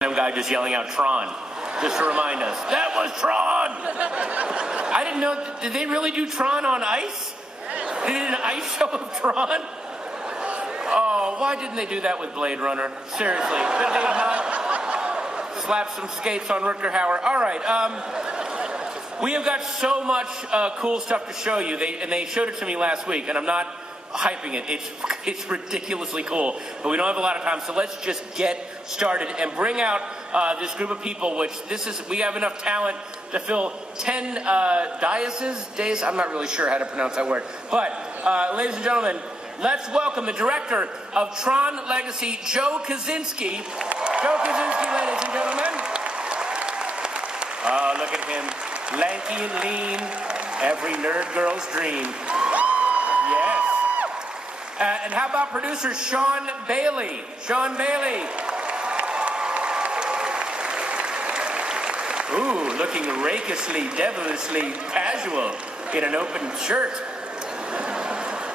Guy just yelling out Tron, just to remind us. That was Tron! I didn't know, did they really do Tron on ice? They did an ice show of Tron? Oh, why didn't they do that with Blade Runner? Seriously, could they not slap some skates on Rutger Hauer? All right, we have got so much cool stuff to show you, and they showed it to me last week, and I'm not hyping it. It's ridiculously cool, but we don't have a lot of time, so let's just get started and bring out this group of people, which we have enough talent to fill 10 days. I'm not really sure how to pronounce that word, but ladies and gentlemen, let's welcome the director of Tron Legacy, Joe Kosinski. Joe Kosinski, ladies and gentlemen. Oh, look at him, lanky and lean, every nerd girl's dream. Yes. And how about producer Sean Bailey? Sean Bailey. Ooh, looking rakishly, devilishly casual in an open shirt.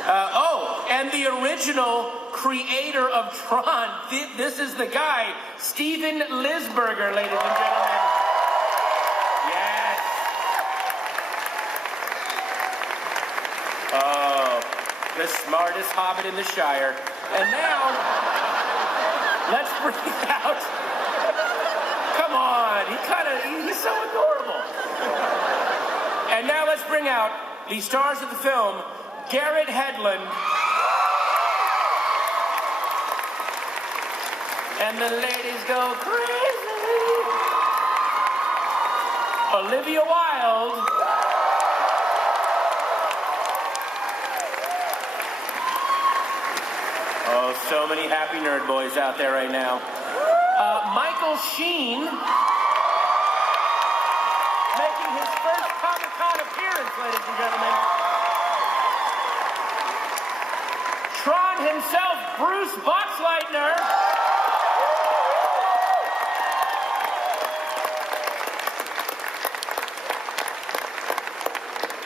Oh, and the original creator of Tron. This is the guy, Steven Lisberger, ladies and gentlemen. Yes. Oh, the smartest hobbit in the Shire. And now, let's bring out... Come on, he's so adorable. And now let's bring out the stars of the film, Garrett Hedlund. And the ladies go crazy. Olivia Wilde. Oh, so many happy nerd boys out there right now. Michael Sheen, making his first Comic-Con appearance, ladies and gentlemen. Tron himself, Bruce Boxleitner.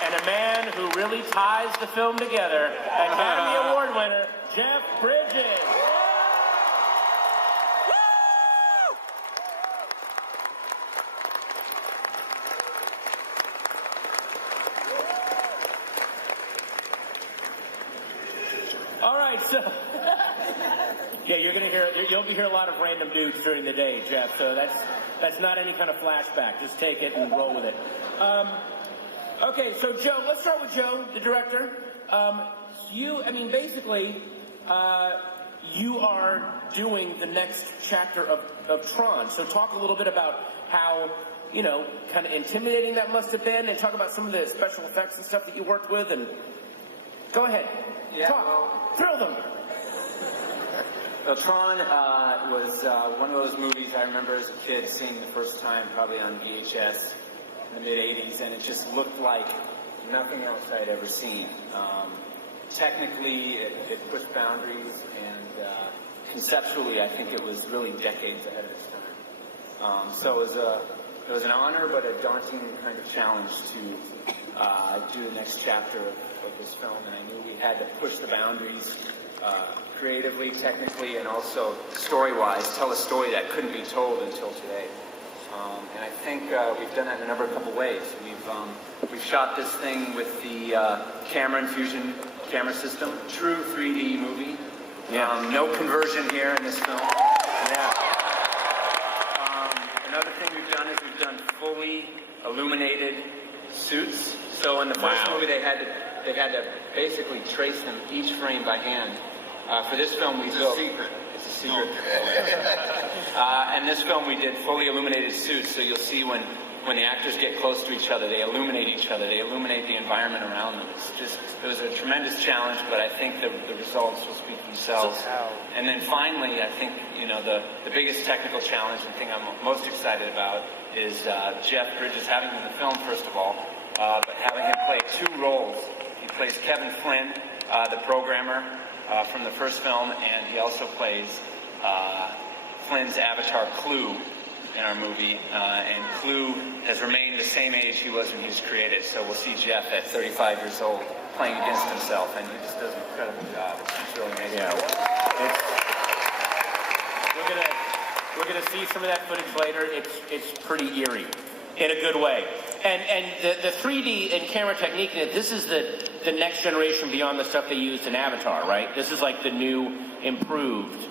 And a man who really ties the film together, Academy Award winner, Jeff Bridges. All right, so yeah, you'll be hearing a lot of random dudes during the day, Jeff. So that's not any kind of flashback. Just take it and roll with it. Okay, so Joe, let's start with Joe, the director. Basically, you are doing the next chapter of Tron. So talk a little bit about how, kind of intimidating that must have been, and talk about some of the special effects and stuff that you worked with, and go ahead. Yeah, talk. Thrill them. Well, Tron was one of those movies I remember as a kid seeing the first time, probably on VHS in the mid-'80s, and it just looked like nothing else I'd ever seen. Technically, it pushed boundaries, and conceptually, I think it was really decades ahead of its time. So it was an honor, but a daunting kind of challenge to do the next chapter of this film, and I knew we had to push the boundaries creatively, technically, and also story-wise, tell a story that couldn't be told until today. And I think we've done that in a couple ways. We've shot this thing with the Camera Fusion camera system, true 3D movie. Yeah. No conversion here in this film. Yeah. Another thing we've done is we've done fully illuminated suits. So in the first movie, they had to basically trace them each frame by hand. For this film, we built. It's a secret. And this film, we did fully illuminated suits. So you'll see when the actors get close to each other, they illuminate each other. They illuminate the environment around them. It was a tremendous challenge, but I think the results will speak for themselves. And then finally, I think the biggest technical challenge and thing I'm most excited about is Jeff Bridges having him in the film, first of all, but having him play two roles. He plays Kevin Flynn, the programmer from the first film, and he also plays Flynn's avatar, Clue, in our movie. And Clue has remained the same age he was when he was created. So we'll see Jeff at 35 years old playing against himself, and he just does an incredible job. It's really amazing. Yeah. We're going to see some of that footage later. It's pretty eerie, in a good way. And the 3D and camera technique in it, this is the next generation beyond the stuff they used in Avatar, right? This is like the new, improved.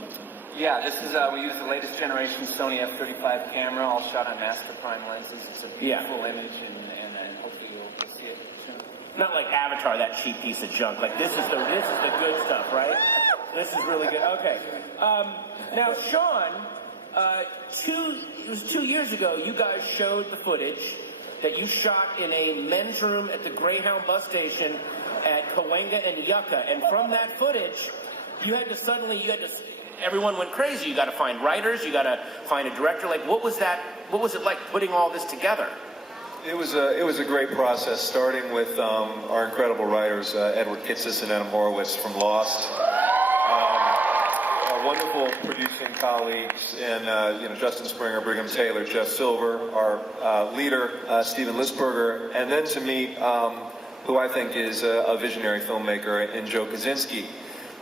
Yeah, this is, we use the latest generation Sony F-35 camera, all shot on master prime lenses. It's a beautiful image, and hopefully you'll see it soon. Not like Avatar, that cheap piece of junk. Like this is the good stuff, right? This is really good. Okay. Now, Sean, it was 2 years ago, you guys showed the footage that you shot in a men's room at the Greyhound bus station at Cahuenga and Yucca. And from that footage, everyone went crazy. You got to find writers, you got to find a director. Like, what was it like putting all this together? It was a great process, starting with our incredible writers, Edward Kitsis and Adam Horowitz from Lost. Our wonderful producing colleagues in Justin Springer, Brigham Taylor, Jeff Silver, our leader, Steven Lisberger, and then to meet who I think is a visionary filmmaker in Joe Kosinski.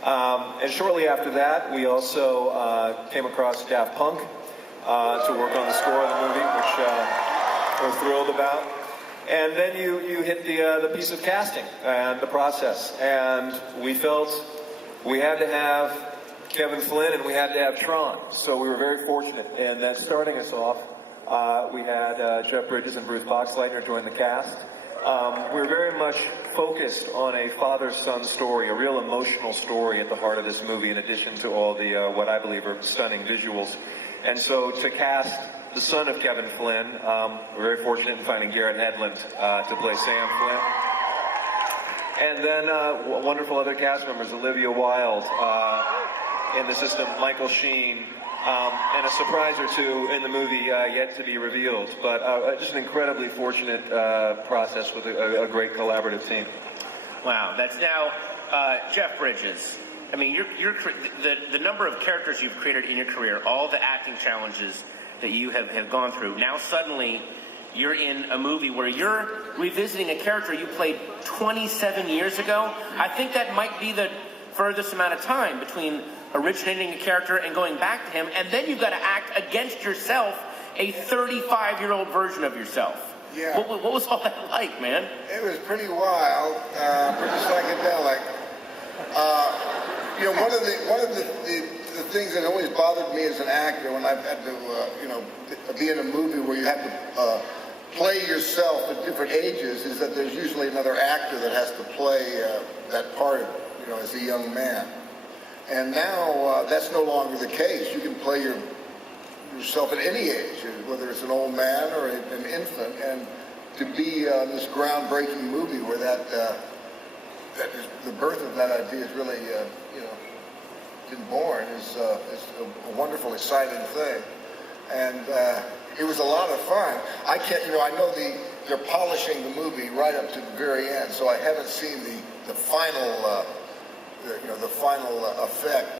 And shortly after that, we also came across Daft Punk to work on the score of the movie, which we're thrilled about. And then you hit the piece of casting and the process. And we felt we had to have Kevin Flynn and we had to have Tron. So we were very fortunate. And then starting us off, we had Jeff Bridges and Bruce Boxleitner join the cast. We're very much focused on a father-son story, a real emotional story at the heart of this movie, in addition to all the, what I believe are stunning visuals. And so to cast the son of Kevin Flynn, we're very fortunate in finding Garrett Hedlund to play Sam Flynn. And then wonderful other cast members, Olivia Wilde in the system, Michael Sheen, and a surprise or two in the movie yet to be revealed. But just an incredibly fortunate process with a great collaborative team. Wow, that's now Jeff Bridges. I mean, the number of characters you've created in your career, all the acting challenges that you have gone through. Now suddenly, you're in a movie where you're revisiting a character you played 27 years ago. I think that might be the furthest amount of time between originating a character and going back to him, and then you've got to act against yourself, a 35-year-old version of yourself. Yeah. What was all that like, man? It was pretty wild, pretty psychedelic. One of the things that always bothered me as an actor when I've had to, be in a movie where you have to play yourself at different ages is that there's usually another actor that has to play that part, as a young man. And now that's no longer the case. You can play yourself at any age, whether it's an old man or an infant. And to be on this groundbreaking movie where that is, the birth of that idea is really, been born is a wonderful, exciting thing. And it was a lot of fun. I know they're polishing the movie right up to the very end, so I haven't seen the final, the final effect.